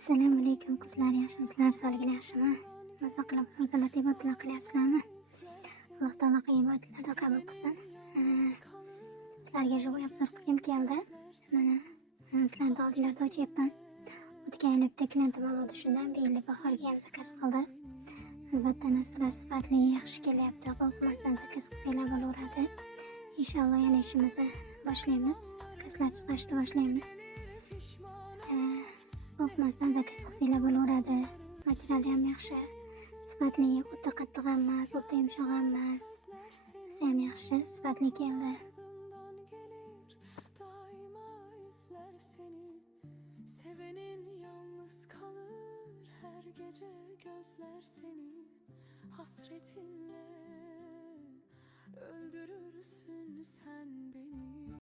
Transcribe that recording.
Assalomu alaykum qizlar, yaxshimisizlar? Sog'lig'inglar yaxshimi? Maza qilib ro'zalar ibodatlar qilyapsizlarmi? Alloh taolo ibodatlarni qabul qilsin. Sizlarga shu obzor qilgim keldi. Mana sizlarni oldinglarda ochyapman. O'tgan yil klientim bo'ldi, shundan beri bahorga ham zakaz qildi. Albatta narsalar sifatli, yaxshi kelyapti. Qo'rqmasdan zakaz qilsanglar bo'laveradi. Inshaalloh yana ishimizni boshlaymiz. Zakazlar chiqarishni boshlaymiz. Qo'rqmasdan zakaz qilsanglar bo'laveradi. Material ham yaxshi, sifatli, o'ta qattiq ham emas, o'ta yumshoq ham emas. Ham yaxshi, sifatli keldi. Sevenin yalnız kalır her gece gözler seni hasretinle öldürürsün sen beni.